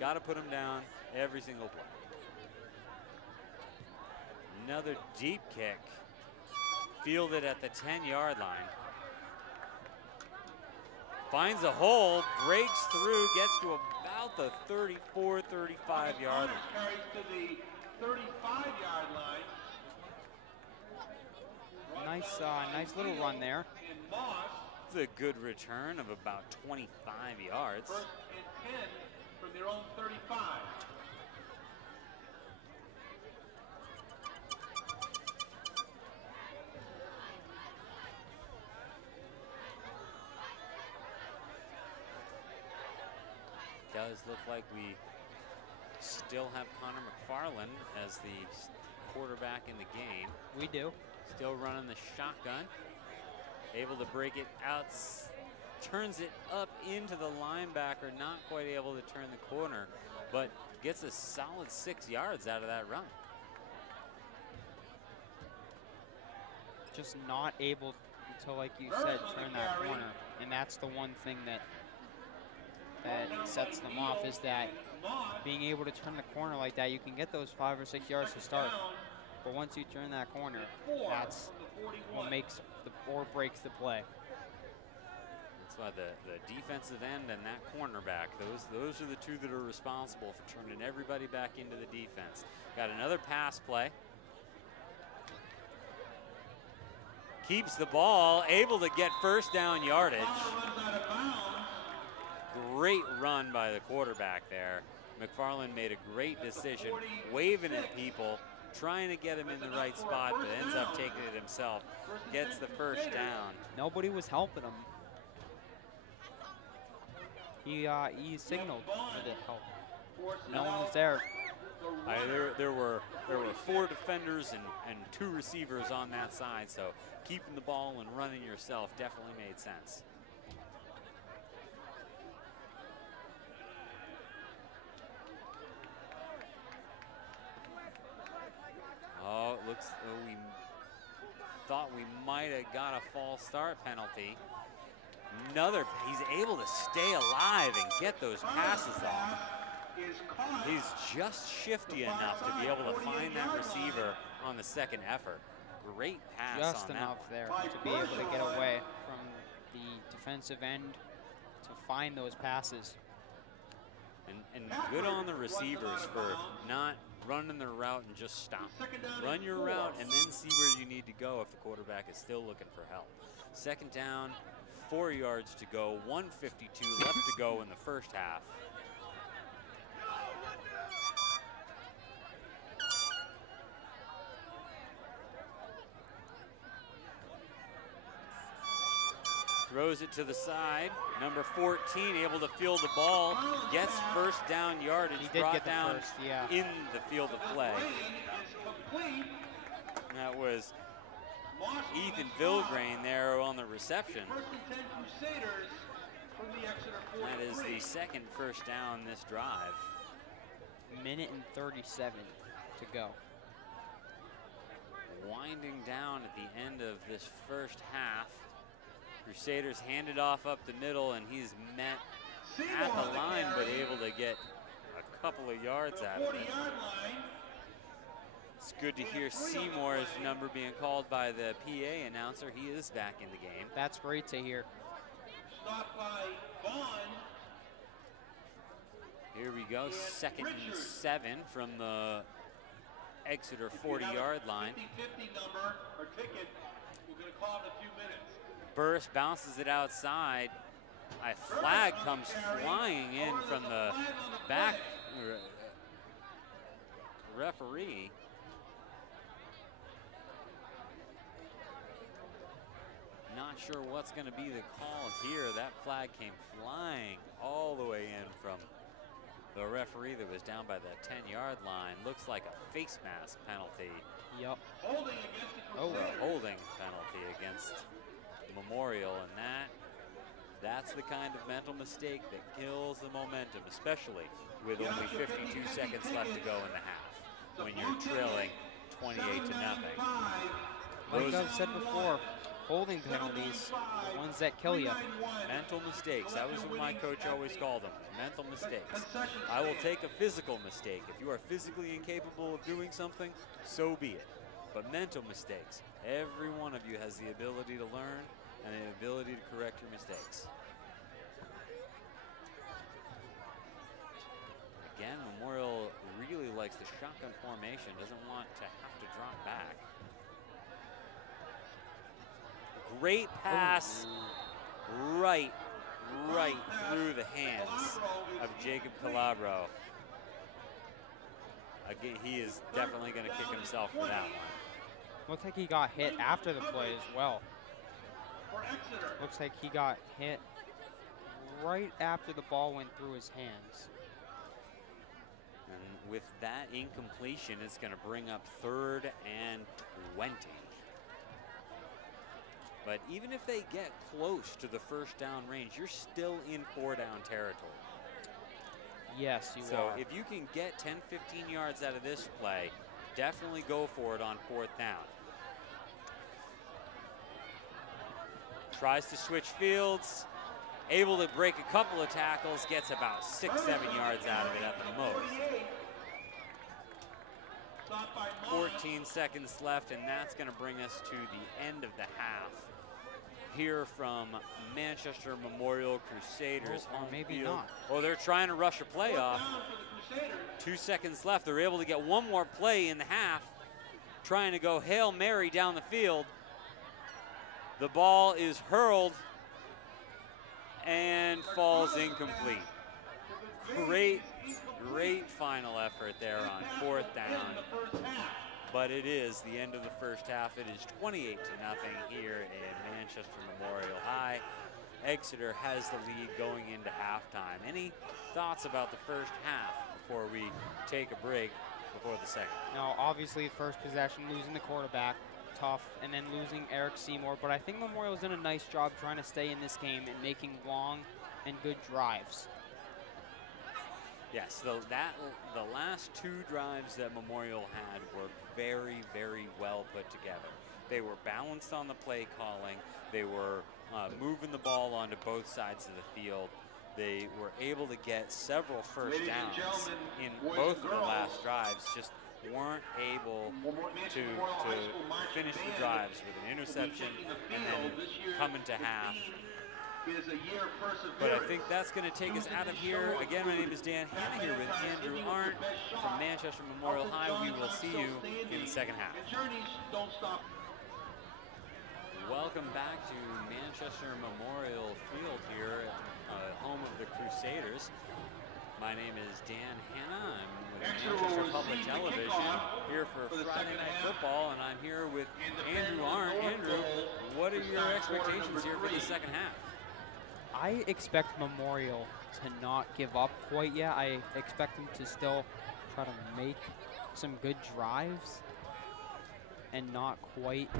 Got to put him down every single play. Another deep kick, fielded at the 10-yard line. Finds a hole, breaks through, gets to about the 34, 35-yard line. Carries to the 35-yard line. Nice little run there. It's a good return of about 25 yards. First and 10 from their own 35. Does look like we still have Connor McFarland as the quarterback in the game. We do. Still running the shotgun. Able to break it out, turns it up into the linebacker, not quite able to turn the corner, but gets a solid 6 yards out of that run. Just not able to, like you said, turn that corner. And that's the one thing that sets them off, is that being able to turn the corner like that, you can get those 5 or 6 yards to start. But once you turn that corner, that's what makes or breaks the play. That's why the defensive end and that cornerback, those are the 2 that are responsible for turning everybody back into the defense. Got another pass play. Keeps the ball, able to get first down yardage. Great run by the quarterback there. McFarland made a great decision, waving at people, trying to get him in the right spot, but ends up taking it himself. Gets the first down. Nobody was helping him. He signaled for the help. No one was there. There were 4 defenders and 2 receivers on that side, so keeping the ball and running yourself definitely made sense. Oh, it looks we thought we might have got a false start penalty. He's able to stay alive and get those passes off. He's just shifty enough to be able to find that receiver on the second effort. Great pass Just on enough there to be able to get away from the defensive end to find those passes. And good on the receivers for not running their route and just stop. Run your route and then see where you need to go if the quarterback is still looking for help. Second down, 4 yards to go, 1:52 left to go in the first half. Throws it to the side. Number 14 able to field the ball. Gets first down yardage. He did brought get the down first, yeah. in the field of play. And that was Ethan Vilgrain there on the reception. That is the second first down this drive. Minute and 37 to go. Winding down at the end of this first half. Crusaders handed off up the middle, and he's met at the line, but able to get a couple of yards out of it. It's good to hear Seymour's number being called by the PA announcer. He is back in the game. That's great to hear. Here we go, 2nd and 7 from the Exeter 40-yard line. 50 number or ticket, we're going to call it in a few minutes. Burst bounces it outside. A flag comes flying in from the back referee. Not sure what's going to be the call here. That flag came flying all the way in from the referee that was down by the 10-yard line. Looks like a face mask penalty. Yep. Holding against the Oh, a holding penalty against Memorial, and that's the kind of mental mistake that kills the momentum, especially with only 52 seconds left to go in the half when you're trailing 28-0. Like I've said before, holding penalties, the ones that kill you. Mental mistakes. That was what my coach always called them. Mental mistakes. I will take a physical mistake. If you are physically incapable of doing something, so be it. But mental mistakes. Every one of you has the ability to learn and the ability to correct your mistakes. Again, Memorial really likes the shotgun formation, doesn't want to have to drop back. Great pass right through the hands of Jacob Calabro. Again, he is definitely going to kick himself for that one. Looks like he got hit after the play as well. Looks like he got hit right after the ball went through his hands. And with that incompletion, it's going to bring up 3rd and 20. But even if they get close to the first down range, you're still in 4-down territory. Yes, you are. So if you can get 10, 15 yards out of this play, definitely go for it on 4th down. Tries to switch fields, able to break a couple of tackles, gets about 6, 7 yards out of it at the most. 14 seconds left, and that's going to bring us to the end of the half. Here from Manchester Memorial Crusaders. Or maybe not. Oh, they're trying to rush a playoff. 2 seconds left. They're able to get one more play in the half, trying to go Hail Mary down the field. The ball is hurled and falls incomplete. Great final effort there on 4th down. But it is the end of the first half. It is 28-0 here in Manchester Memorial High. Exeter has the lead going into halftime. Any thoughts about the first half before we take a break before the second? Now, obviously, first possession, losing the quarterback, tough, and then losing Eric Seymour. But I think Memorial's done a nice job trying to stay in this game and making long and good drives. Yes, the last 2 drives that Memorial had were very, very well put together. They were balanced on the play calling. They were moving the ball onto both sides of the field. They were able to get several first downs in both of the last drives, just weren't able to finish the drives with an interception and then come into half. But I think that's going to take us out of here. Again, my name is Dan Hanna here with Andrew Arndt from Manchester Memorial High. We will see you in the second half. Welcome back to Manchester Memorial Field here, home of the Crusaders. My name is Dan Hanna. I'm with Manchester Public Television here for Friday Night Football, and I'm here with Andrew Arndt. Andrew, what are your expectations here for the second half? I expect Memorial to not give up quite yet. I expect them to still try to make some good drives and not quite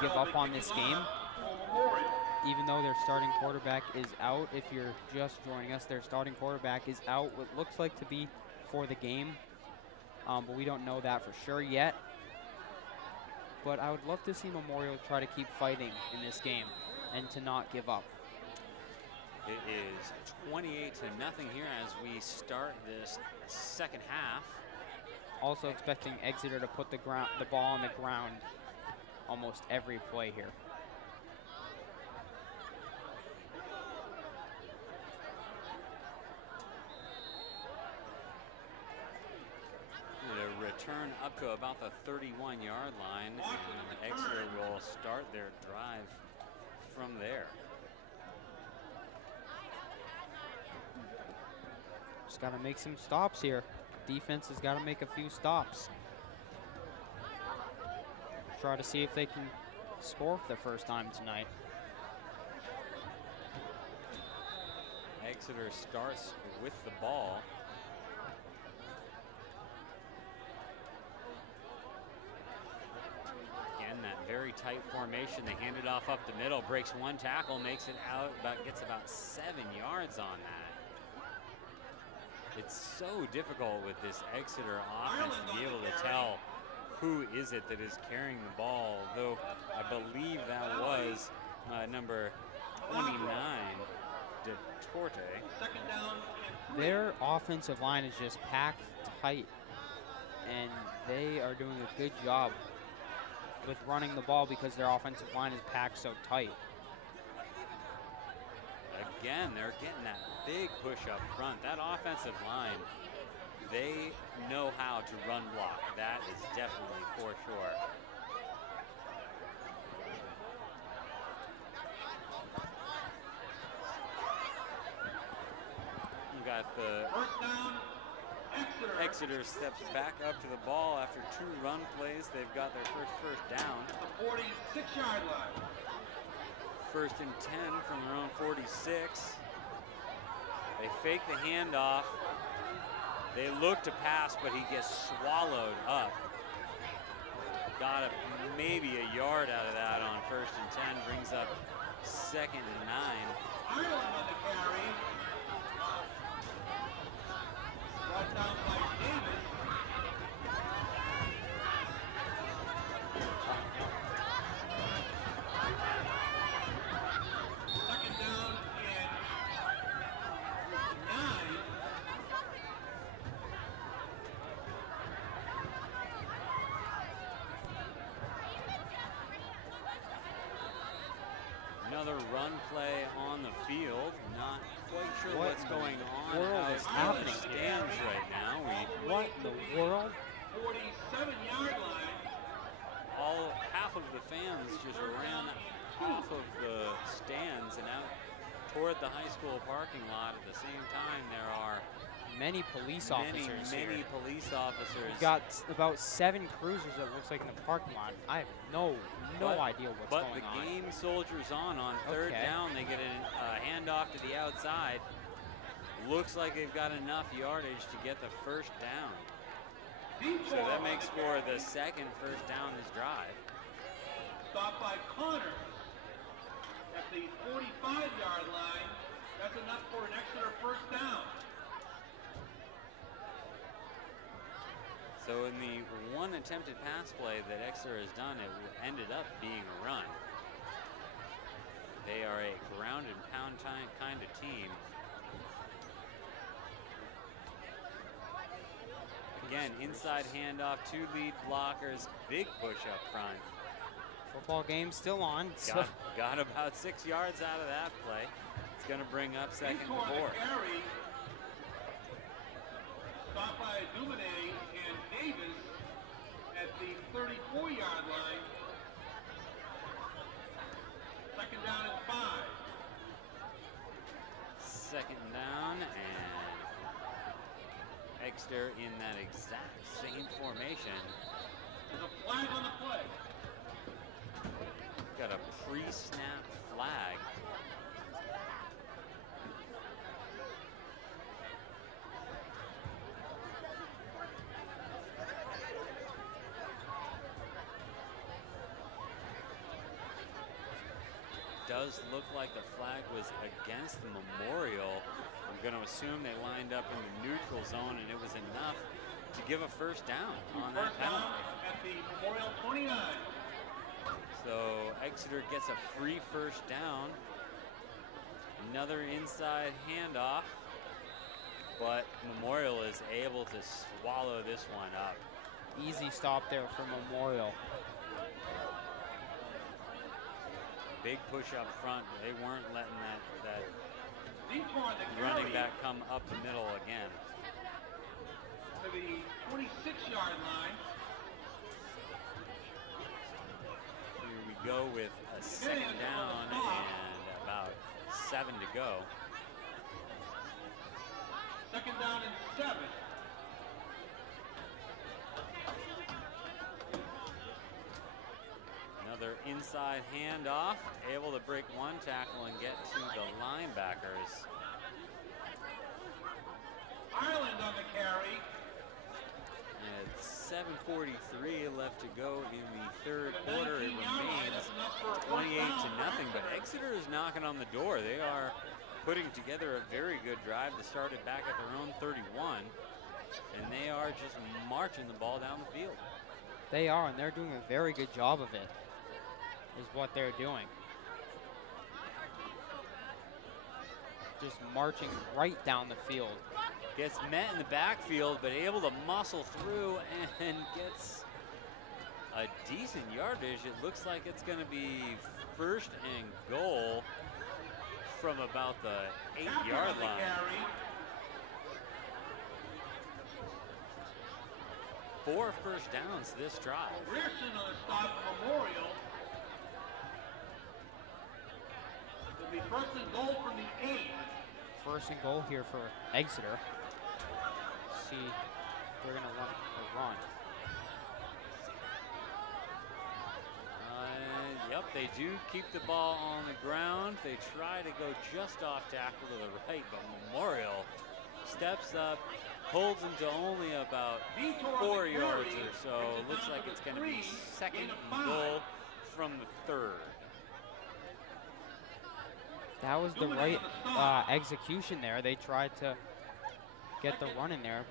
give up on this game. Even though their starting quarterback is out, if you're just joining us, their starting quarterback is out, what looks like to be for the game, but we don't know that for sure yet. But I would love to see Memorial try to keep fighting in this game and to not give up. It is 28-0 here as we start this second half. Also expecting Exeter to put the ball on the ground almost every play here. The return up to about the 31-yard line, and Exeter will start their drive from there. Just got to make some stops here. Defense has got to make a few stops. Try to see if they can score for the first time tonight. Exeter starts with the ball. Again, that very tight formation. They hand it off up the middle, breaks one tackle, makes it out, gets about 7 yards on that. It's so difficult with this Exeter offense to be able to tell who is it that is carrying the ball, though I believe that was number 29, DeTorte. Their offensive line is just packed tight, and they are doing a good job with running the ball because their offensive line is packed so tight. Again, they're getting that big push up front. That offensive line, they know how to run block. That is definitely for sure. You got the First down, Exeter steps back up to the ball after 2 run plays. They've got their first down. The 46-yard line. First and 10 from their own 46. They fake the handoff. They look to pass, but he gets swallowed up. Got maybe a yard out of that on first and 10. Brings up 2nd and 9. Ireland on the carry. Brought down by Davis. Second down and 9. Another run play on the field. Not quite sure What what's going on. world How is it happening stands right now. What in the world? 47-yard line. Half of the fans just ran off of the stands and out toward the high school parking lot. At the same time, there are Many police officers many here. police officers. We've got about 7 cruisers, it looks like, in the parking lot. I have no idea what's going on. But the game soldiers on third Okay. down. They get a handoff to the outside. Looks like they've got enough yardage to get the first down. So that makes for the second first down this drive. Stop by Connor at the 45-yard line. That's enough for an Exeter first down. So in the one attempted pass play that Exeter has done, it ended up being a run. They are a ground and pound kind of team. Again, inside handoff, 2 lead blockers, big push up front. Football game still on. So Got about 6 yards out of that play. It's going to bring up 2nd and 4. Stop by Dumine and Davis at the 34-yard line. Second down and 5. Second down, and Exeter in that exact same formation. There's a flag on the play. Got a pre-snap flag. Does look like the flag was against the Memorial. I'm going to assume they lined up in the neutral zone, and it was enough to give a first down on that penalty. At the Memorial 29. So Exeter gets a free first down. Another inside handoff, but Memorial is able to swallow this one up. easy stop there for Memorial. Big push up front. They weren't letting that running back come up the middle again. to the 26-yard line. Here we go with a second down and about 7 to go. Second down and 7. Another inside handoff, able to break one tackle and get to the linebackers. Ireland on the carry. It's 7:43 left to go in the third quarter. It remains 28-0, but Exeter is knocking on the door. They are putting together a very good drive to start it back at their own 31, and they are just marching the ball down the field. They are, and they're doing a very good job of it, is what they're doing. Just marching right down the field. Gets met in the backfield, but able to muscle through and gets a decent yardage. It looks like it's going to be first and goal from about the 8-yard line. 4 first downs this drive. Grierson on the stop for Memorial. It'll be first and goal from the 8. First and goal here for Exeter. See if they're going to run a run. Yep, they do keep the ball on the ground. They try to go just off tackle to the right, but Memorial steps up, holds them to only about 4 yards or so. Looks like it's going to be second and goal from the 3rd. That was the right execution there. They tried to get the run in there.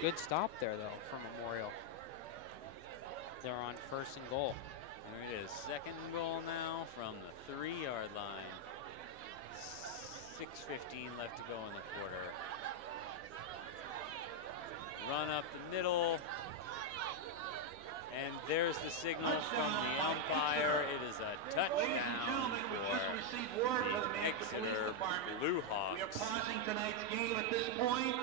Good stop there, though, from Memorial. They're on first and goal. There it is, second and goal now from the 3-yard line. 6:15 left to go in the quarter. Run up the middle. And there's the signal from the umpire. It is a touchdown for the Exeter Blue Hawks. We are pausing tonight's game at this point,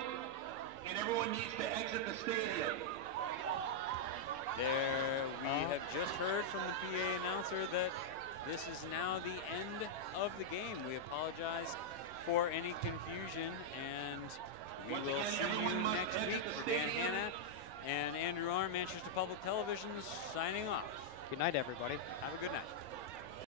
and everyone needs to exit the stadium. There, we have just heard from the PA announcer that this is now the end of the game. We apologize for any confusion, and we will see you next week. For Dan Hanna and Andrew Arm, Manchester Public Television, signing off. Good night, everybody. Have a good night.